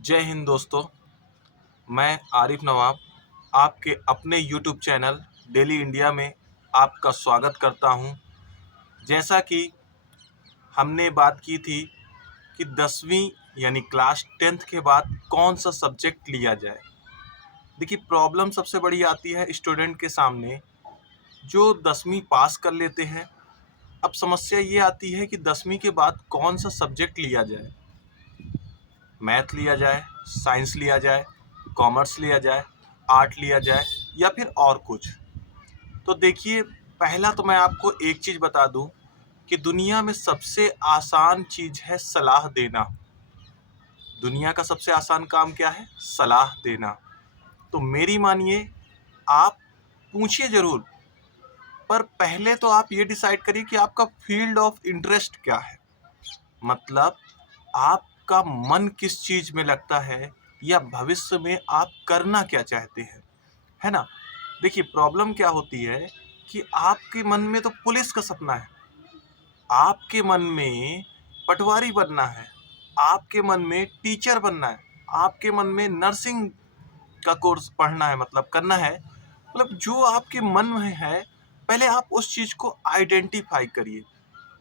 जय हिंद दोस्तों। मैं आरिफ नवाब आपके अपने यूट्यूब चैनल डेली इंडिया में आपका स्वागत करता हूं। जैसा कि हमने बात की थी कि 10वीं यानी क्लास 10th के बाद कौन सा सब्जेक्ट लिया जाए। देखिए, प्रॉब्लम सबसे बड़ी आती है स्टूडेंट के सामने जो 10वीं पास कर लेते हैं। अब समस्या ये आती है कि 10वीं के बाद कौन सा सब्जेक्ट लिया जाए। मैथ लिया जाए, साइंस लिया जाए, कॉमर्स लिया जाए, आर्ट लिया जाए या फिर और कुछ। तो देखिए, पहला तो मैं आपको एक चीज़ बता दूं कि दुनिया में सबसे आसान चीज़ है सलाह देना। दुनिया का सबसे आसान काम क्या है? सलाह देना। तो मेरी मानिए, आप पूछिए ज़रूर, पर पहले तो आप ये डिसाइड करिए कि आपका फील्ड ऑफ इंटरेस्ट क्या है। मतलब आपका मन किस चीज में लगता है या भविष्य में आप करना क्या चाहते हैं, है ना। देखिए, प्रॉब्लम क्या होती है कि आपके मन में तो पुलिस का सपना है, आपके मन में पटवारी बनना है, आपके मन में टीचर बनना है, आपके मन में नर्सिंग का कोर्स पढ़ना है, मतलब करना है। मतलब जो आपके मन में है, पहले आप उस चीज को आइडेंटिफाई करिए।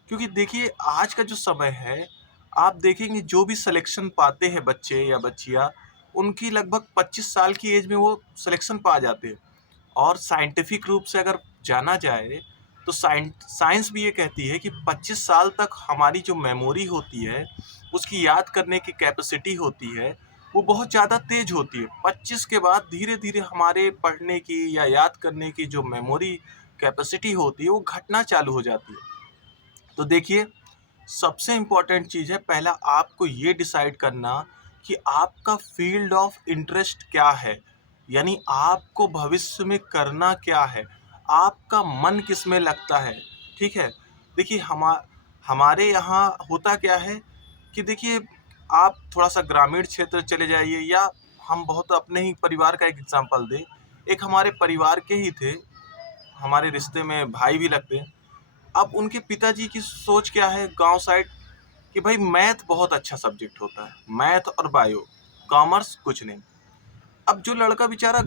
क्योंकि देखिए, आज का जो समय है, आप देखेंगे जो भी सिलेक्शन पाते हैं बच्चे या बच्चियाँ, उनकी लगभग 25 साल की एज में वो सिलेक्शन पा जाते हैं। और साइंटिफिक रूप से अगर जाना जाए तो साइंस भी ये कहती है कि 25 साल तक हमारी जो मेमोरी होती है, उसकी याद करने की कैपेसिटी होती है, वो बहुत ज़्यादा तेज होती है। 25 के बाद धीरे धीरे हमारे पढ़ने की या याद करने की जो मेमोरी कैपेसिटी होती है, वो घटना चालू हो जाती है। तो देखिए, सबसे इम्पोर्टेंट चीज़ है, पहला आपको ये डिसाइड करना कि आपका फील्ड ऑफ इंटरेस्ट क्या है, यानी आपको भविष्य में करना क्या है, आपका मन किस में लगता है। ठीक है। देखिए, हमारे यहाँ होता क्या है कि देखिए, आप थोड़ा सा ग्रामीण क्षेत्र चले जाइए, या हम बहुत अपने ही परिवार का एक एग्जांपल दें। एक हमारे परिवार के ही थे, हमारे रिश्ते में भाई भी लगते हैं। अब उनके पिताजी की सोच क्या है गांव साइड, कि भाई मैथ बहुत अच्छा सब्जेक्ट होता है, मैथ और बायो, कॉमर्स कुछ नहीं। अब जो लड़का बेचारा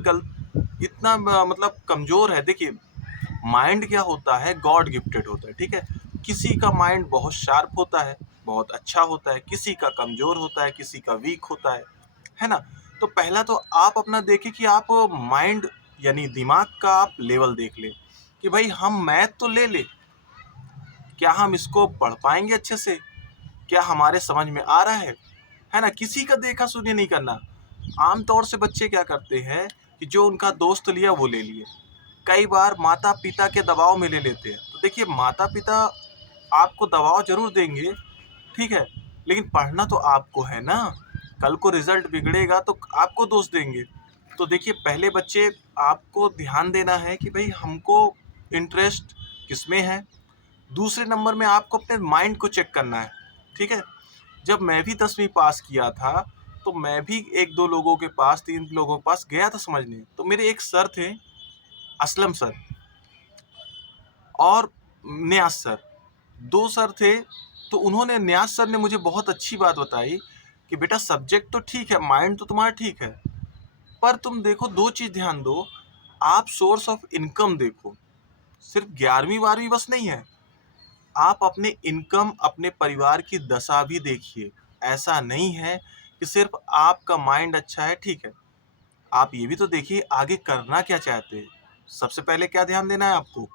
इतना मतलब कमजोर है। देखिए, माइंड क्या होता है, गॉड गिफ्टेड होता है, ठीक है। किसी का माइंड बहुत शार्प होता है, बहुत अच्छा होता है, किसी का कमजोर होता है, किसी का वीक होता है ना। तो पहला तो आप अपना देखिए कि आप माइंड यानी दिमाग का आप लेवल देख ले कि भाई हम मैथ तो ले ले, क्या हम इसको पढ़ पाएंगे अच्छे से, क्या हमारे समझ में आ रहा है ना। किसी का देखा सुनी नहीं करना। आमतौर से बच्चे क्या करते हैं कि जो उनका दोस्त लिया वो ले लिए। कई बार माता पिता के दबाव में ले लेते हैं। तो देखिए, माता पिता आपको दबाव जरूर देंगे, ठीक है, लेकिन पढ़ना तो आपको है ना। कल को रिजल्ट बिगड़ेगा तो आपको दोष देंगे। तो देखिए, पहले बच्चे आपको ध्यान देना है कि भाई हमको इंटरेस्ट किसमें है। दूसरे नंबर में आपको अपने माइंड को चेक करना है, ठीक है। जब मैं भी 10वीं पास किया था, तो मैं भी एक दो लोगों के पास, तीन लोगों के पास गया था समझने। तो मेरे एक सर थे, असलम सर और न्याज सर, दो सर थे। तो उन्होंने, न्याज सर ने मुझे बहुत अच्छी बात बताई कि बेटा, सब्जेक्ट तो ठीक है, माइंड तो तुम्हारा ठीक है, पर तुम देखो दो चीज ध्यान दो। आप सोर्स ऑफ इनकम देखो। सिर्फ 11वीं 12वीं बस नहीं है, आप अपने इनकम, अपने परिवार की दशा भी देखिए। ऐसा नहीं है कि सिर्फ आपका माइंड अच्छा है, ठीक है। आप ये भी तो देखिए आगे करना क्या चाहते हैं। सबसे पहले क्या ध्यान देना है आपको?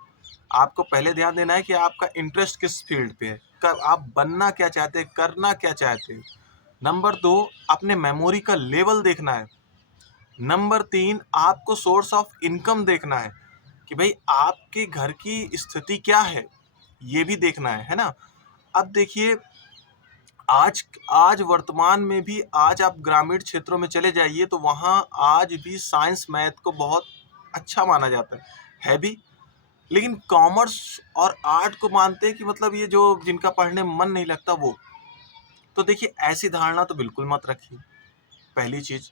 आपको पहले ध्यान देना है कि आपका इंटरेस्ट किस फील्ड पे है, कब आप बनना क्या चाहते हैं, करना क्या चाहते हैं। नंबर 2, अपने मेमोरी का लेवल देखना है। नंबर 3, आपको सोर्स ऑफ इनकम देखना है कि भाई आपके घर की स्थिति क्या है, ये भी देखना है ना। अब देखिए, आज आज वर्तमान में भी, आज आप ग्रामीण क्षेत्रों में चले जाइए तो वहाँ आज भी साइंस मैथ को बहुत अच्छा माना जाता है भी। लेकिन कॉमर्स और आर्ट को मानते हैं कि मतलब ये जो जिनका पढ़ने में मन नहीं लगता वो। तो देखिए, ऐसी धारणा तो बिल्कुल मत रखिए, पहली चीज।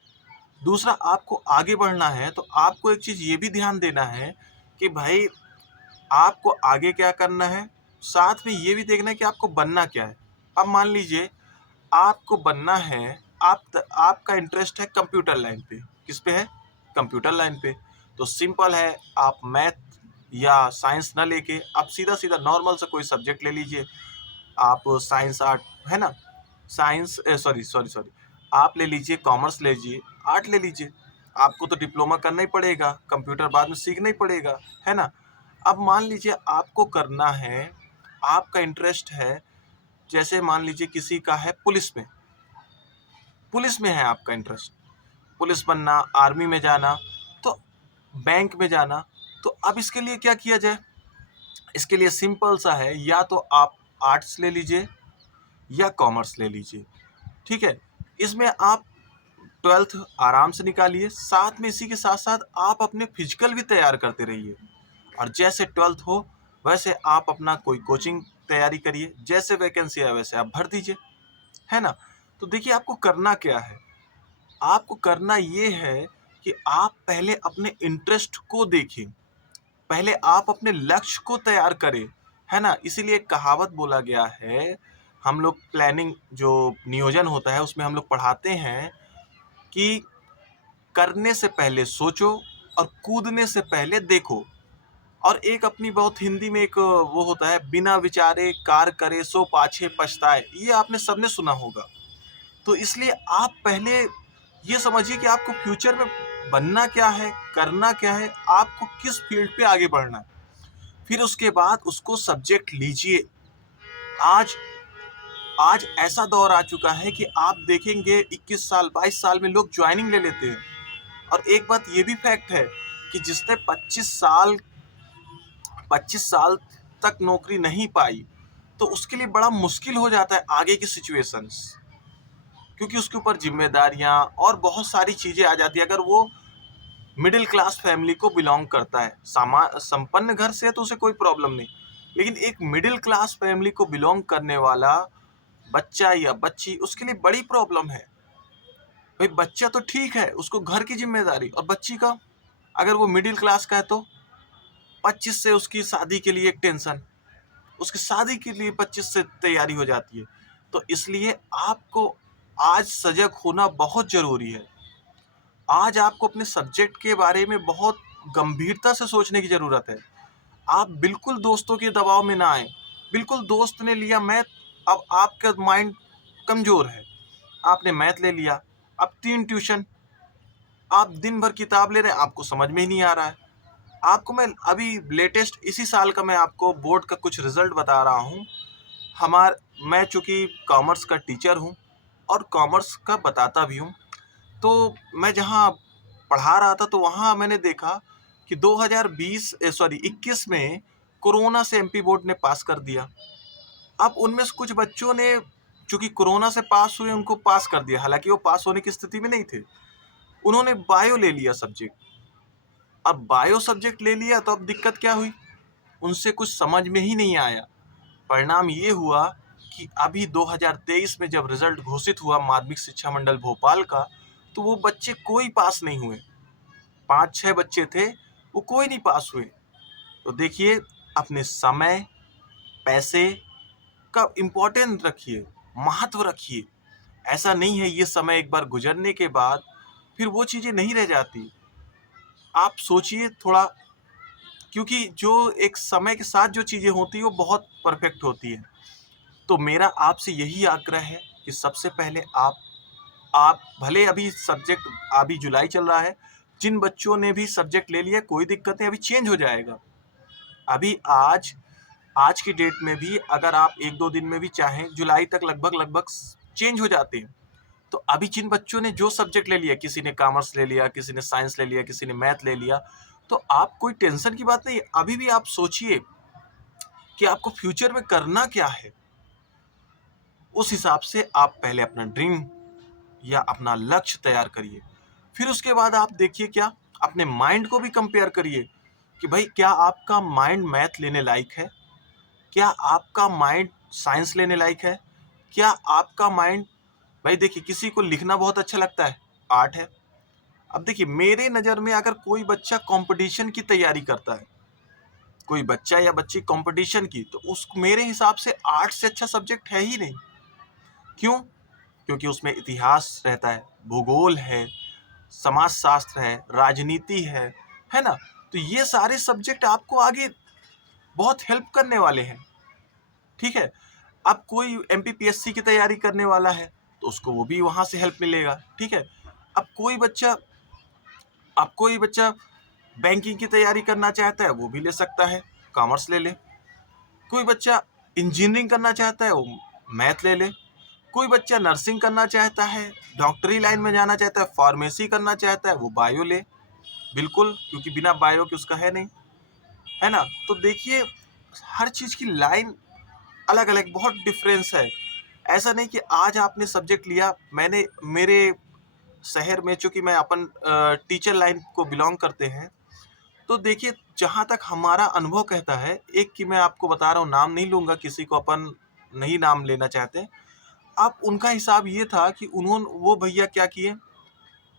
दूसरा, आपको आगे बढ़ना है तो आपको एक चीज ये भी ध्यान देना है कि भाई आपको आगे क्या करना है, साथ में ये भी देखना है कि आपको बनना क्या है। अब मान लीजिए आपको बनना है आपका इंटरेस्ट है कंप्यूटर लाइन पे, किस पे है? कंप्यूटर लाइन पे। तो सिंपल है, आप मैथ या साइंस ना लेके आप सीधा सीधा नॉर्मल सा कोई सब्जेक्ट ले लीजिए। आप साइंस आर्ट है ना, साइंस सॉरी सॉरी सॉरी आप ले लीजिए, कॉमर्स ले लीजिए, आर्ट ले लीजिए। आपको तो डिप्लोमा करना ही पड़ेगा, कंप्यूटर बाद में सीखना ही पड़ेगा, है ना। अब मान लीजिए आपको करना है, आपका इंटरेस्ट है, जैसे मान लीजिए किसी का है पुलिस में, पुलिस में है आपका इंटरेस्ट, पुलिस बनना, आर्मी में जाना, तो बैंक में जाना। तो अब इसके लिए क्या किया जाए? इसके लिए सिंपल सा है, या तो आप आर्ट्स ले लीजिए या कॉमर्स ले लीजिए, ठीक है। इसमें आप 12th आराम से निकालिए, साथ में इसी के साथ साथ आप अपने फिजिकल भी तैयार करते रहिए। और जैसे 12th हो वैसे आप अपना कोई कोचिंग तैयारी करिए, जैसे वैकेंसी है वैसे आप भर दीजिए, है ना। तो देखिए आपको करना क्या है, आपको करना ये है कि आप पहले अपने इंटरेस्ट को देखें, पहले आप अपने लक्ष्य को तैयार करें, है ना। इसीलिए एक कहावत बोला गया है, हम लोग प्लानिंग जो नियोजन होता है उसमें हम लोग पढ़ाते हैं कि करने से पहले सोचो और कूदने से पहले देखो। और एक अपनी बहुत हिंदी में एक वो होता है, बिना विचारे कार करे सो पाछे पछताए, ये आपने सबने सुना होगा। तो इसलिए आप पहले ये समझिए कि आपको फ्यूचर में बनना क्या है, करना क्या है, आपको किस फील्ड पे आगे बढ़ना है। फिर उसके बाद उसको सब्जेक्ट लीजिए। आज आज ऐसा दौर आ चुका है कि आप देखेंगे 21 साल 22 साल में लोग ज्वाइनिंग ले लेते हैं। और एक बात ये भी फैक्ट है कि जिसने 25 साल तक नौकरी नहीं पाई, तो उसके लिए बड़ा मुश्किल हो जाता है आगे की सिचुएशंस, क्योंकि उसके ऊपर जिम्मेदारियां और बहुत सारी चीजें आ जाती है। अगर वो मिडिल क्लास फैमिली को बिलोंग करता है, संपन्न घर से है तो उसे कोई प्रॉब्लम नहीं, लेकिन एक मिडिल क्लास फैमिली को बिलोंग करने वाला बच्चा या बच्ची, उसके लिए बड़ी प्रॉब्लम है। भाई बच्चा तो ठीक है, उसको घर की जिम्मेदारी, और बच्ची का, अगर वो मिडिल क्लास का है तो 25 से उसकी शादी के लिए एक टेंशन, उसकी शादी के लिए 25 से तैयारी हो जाती है। तो इसलिए आपको आज सजग होना बहुत जरूरी है। आज आपको अपने सब्जेक्ट के बारे में बहुत गंभीरता से सोचने की जरूरत है। आप बिल्कुल दोस्तों के दबाव में ना आए। बिल्कुल दोस्त ने लिया मैथ, अब आपका माइंड कमजोर है, आपने मैथ ले लिया, अब 3 ट्यूशन, आप दिन भर किताब ले रहे हैं, आपको समझ में ही नहीं आ रहा है। आपको मैं अभी लेटेस्ट इसी साल का मैं आपको बोर्ड का कुछ रिजल्ट बता रहा हूँ। मैं चूंकि कॉमर्स का टीचर हूँ और कॉमर्स का बताता भी हूँ, तो मैं जहाँ पढ़ा रहा था तो वहाँ मैंने देखा कि 21 में कोरोना से एमपी बोर्ड ने पास कर दिया। अब उनमें से कुछ बच्चों ने, चूंकि कोरोना से पास हुए, उनको पास कर दिया, हालांकि वो पास होने की स्थिति में नहीं थे। उन्होंने बायो ले लिया सब्जेक्ट। अब बायो सब्जेक्ट ले लिया तो अब दिक्कत क्या हुई, उनसे कुछ समझ में ही नहीं आया। परिणाम ये हुआ कि अभी 2023 में जब रिजल्ट घोषित हुआ माध्यमिक शिक्षा मंडल भोपाल का, तो वो बच्चे कोई पास नहीं हुए। 5-6 बच्चे थे, वो कोई नहीं पास हुए। तो देखिए, अपने समय, पैसे का इम्पोर्टेंट रखिए, महत्व रखिए। ऐसा नहीं है ये समय एक बार गुजरने के बाद फिर वो चीज़ें नहीं रह जाती। आप सोचिए थोड़ा, क्योंकि जो एक समय के साथ जो चीज़ें होती हैं वो बहुत परफेक्ट होती है। तो मेरा आपसे यही आग्रह है कि सबसे पहले आप भले अभी सब्जेक्ट, अभी जुलाई चल रहा है, जिन बच्चों ने भी सब्जेक्ट ले लिया कोई दिक्कत नहीं, अभी चेंज हो जाएगा। अभी आज की डेट में भी अगर आप 1-2 दिन में भी चाहें, जुलाई तक लगभग लगभग चेंज हो जाते हैं। तो अभी जिन बच्चों ने जो सब्जेक्ट ले लिया, किसी ने कॉमर्स ले लिया, किसी ने साइंस ले लिया, किसी ने मैथ ले लिया, तो आप कोई टेंशन की बात नहीं है। अभी भी आप सोचिए कि आपको फ्यूचर में करना क्या है। उस हिसाब से आप पहले अपना ड्रीम या अपना लक्ष्य तैयार करिए। फिर उसके बाद आप देखिए, क्या अपने माइंड को भी कंपेयर करिए कि भाई क्या आपका माइंड मैथ लेने लायक है, क्या आपका माइंड साइंस लेने लायक है, क्या आपका माइंड, भाई देखिए किसी को लिखना बहुत अच्छा लगता है, आर्ट है। अब देखिए मेरे नज़र में अगर कोई बच्चा कंपटीशन की तैयारी करता है, कोई बच्चा या बच्ची कंपटीशन की, तो उस मेरे हिसाब से आर्ट से अच्छा सब्जेक्ट है ही नहीं। क्यों? क्योंकि उसमें इतिहास रहता है, भूगोल है, समाजशास्त्र है, राजनीति है ना? तो ये सारे सब्जेक्ट आपको आगे बहुत हेल्प करने वाले हैं, ठीक है? अब कोई एमपीपीएससी की तैयारी करने वाला है तो उसको वो भी वहाँ से हेल्प मिलेगा, ठीक है? अब कोई बच्चा बैंकिंग की तैयारी करना चाहता है वो भी ले सकता है, कॉमर्स ले ले। कोई बच्चा इंजीनियरिंग करना चाहता है वो मैथ ले ले। कोई बच्चा नर्सिंग करना चाहता है, डॉक्टरी लाइन में जाना चाहता है, फार्मेसी करना चाहता है वो बायो ले, बिल्कुल, क्योंकि बिना बायो के उसका है नहीं, है ना? तो देखिए हर चीज़ की लाइन अलग अलग बहुत डिफरेंस है। ऐसा नहीं कि आज आपने सब्जेक्ट लिया, मैंने मेरे शहर में, चूंकि मैं अपन टीचर लाइन को बिलोंग करते हैं, तो देखिए जहाँ तक हमारा अनुभव कहता है, एक की मैं आपको बता रहा हूँ, नाम नहीं लूंगा, किसी को अपन नहीं नाम लेना चाहते। अब उनका हिसाब ये था कि वो भैया क्या किए,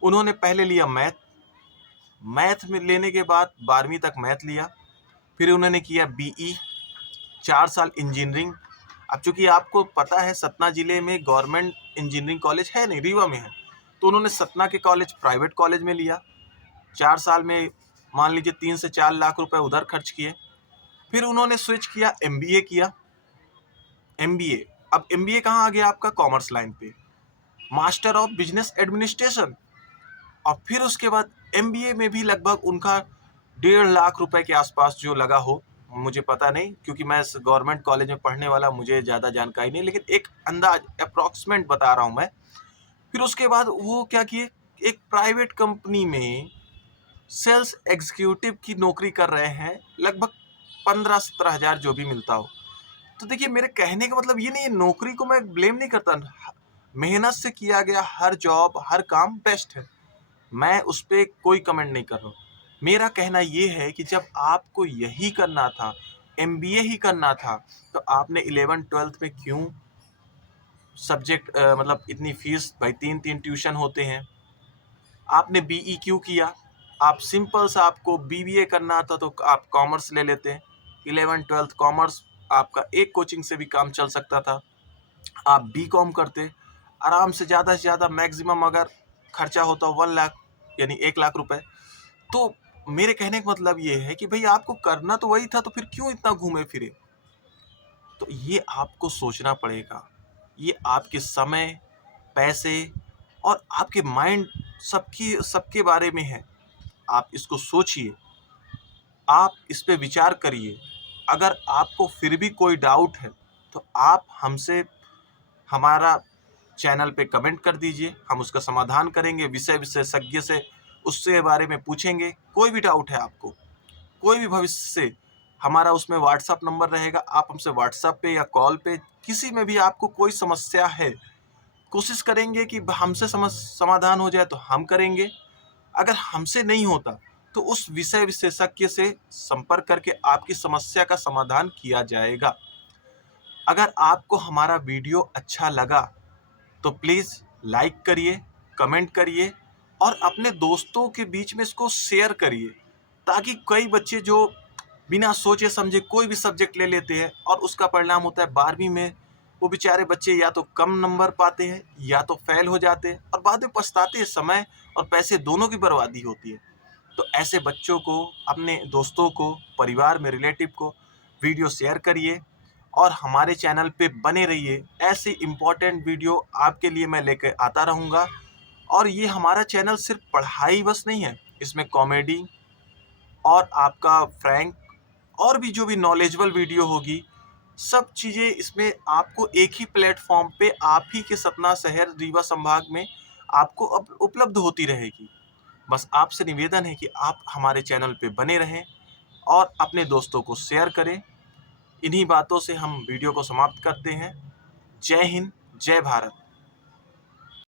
उन्होंने पहले लिया मैथ में लेने के बाद 12वीं तक मैथ लिया, फिर उन्होंने किया बीई, 4 साल इंजीनियरिंग। अब चूंकि आपको पता है सतना जिले में गवर्नमेंट इंजीनियरिंग कॉलेज है नहीं, रीवा में है, तो उन्होंने सतना के कॉलेज प्राइवेट कॉलेज में लिया, 4 साल में मान लीजिए 3 से 4 लाख रुपए उधर खर्च किए। फिर उन्होंने स्विच किया, एमबीए किया। एमबीए, अब एमबीए कहाँ आ गया आपका, कॉमर्स लाइन पे, मास्टर ऑफ बिजनेस एडमिनिस्ट्रेशन। और फिर उसके बाद एमबीए में भी लगभग उनका 1.5 लाख रुपए के आसपास जो लगा हो, मुझे पता नहीं, क्योंकि मैं गवर्नमेंट कॉलेज में पढ़ने वाला, मुझे ज़्यादा जानकारी नहीं, लेकिन एक अंदाज अप्रॉक्सीमेट बता रहा हूँ मैं। फिर उसके बाद वो क्या किए, एक प्राइवेट कंपनी में सेल्स एग्जीक्यूटिव की नौकरी कर रहे हैं, लगभग 15-17 हज़ार जो भी मिलता हो। तो देखिए मेरे कहने का मतलब ये नहीं है, नौकरी को मैं ब्लेम नहीं करता, मेहनत से किया गया हर जॉब हर काम बेस्ट है, मैं उस पर कोई कमेंट नहीं कर रहा हूँ। मेरा कहना ये है कि जब आपको यही करना था, एमबीए ही करना था, तो आपने 11th-12th में क्यों सब्जेक्ट मतलब इतनी फीस, भाई 3-3 ट्यूशन होते हैं, आपने बीई क्यों किया? आप सिंपल सा, आपको बीबीए करना था तो आप कॉमर्स ले लेते हैं, 11th-12th कॉमर्स, आपका एक कोचिंग से भी काम चल सकता था। आप बीकॉम करते, आराम से ज़्यादा मैक्सिमम अगर खर्चा होता 1 लाख यानी 1 लाख रुपए। तो मेरे कहने का मतलब ये है कि भाई आपको करना तो वही था, तो फिर क्यों इतना घूमे फिरे? तो ये आपको सोचना पड़ेगा। ये आपके समय, पैसे और आपके माइंड, सबके बारे में है। आप इसको सोचिए, आप इस पे विचार करिए। अगर आपको फिर भी कोई डाउट है तो आप हमसे, हमारा चैनल पे कमेंट कर दीजिए, हम उसका समाधान करेंगे, विषय विशेषज्ञ से उससे बारे में पूछेंगे। कोई भी डाउट है आपको, कोई भी भविष्य से, हमारा उसमें व्हाट्सअप नंबर रहेगा, आप हमसे व्हाट्सअप पे या कॉल पे, किसी में भी आपको कोई समस्या है, कोशिश करेंगे कि हमसे समाधान हो जाए तो हम करेंगे। अगर हमसे नहीं होता तो उस विषय विशेषज्ञ से संपर्क करके आपकी समस्या का समाधान किया जाएगा। अगर आपको हमारा वीडियो अच्छा लगा तो प्लीज़ लाइक करिए, कमेंट करिए और अपने दोस्तों के बीच में इसको शेयर करिए, ताकि कई बच्चे जो बिना सोचे समझे कोई भी सब्जेक्ट ले लेते हैं और उसका परिणाम होता है 12वीं में वो बेचारे बच्चे या तो कम नंबर पाते हैं या तो फेल हो जाते हैं और बाद में पछताते हैं, समय और पैसे दोनों की बर्बादी होती है। तो ऐसे बच्चों को, अपने दोस्तों को, परिवार में रिलेटिव को वीडियो शेयर करिए और हमारे चैनल पे बने रहिए। ऐसी इम्पोर्टेंट वीडियो आपके लिए मैं लेकर आता रहूँगा। और ये हमारा चैनल सिर्फ पढ़ाई बस नहीं है, इसमें कॉमेडी और आपका फ्रैंक और भी जो भी नॉलेजेबल वीडियो होगी, सब चीज़ें इसमें आपको एक ही प्लेटफॉर्म पे, आप ही के सतना शहर रीवा संभाग में आपको उपलब्ध होती रहेगी। बस आपसे निवेदन है कि आप हमारे चैनल पे बने रहें और अपने दोस्तों को शेयर करें। इन्हीं बातों से हम वीडियो को समाप्त करते हैं। जय हिंद, जय भारत।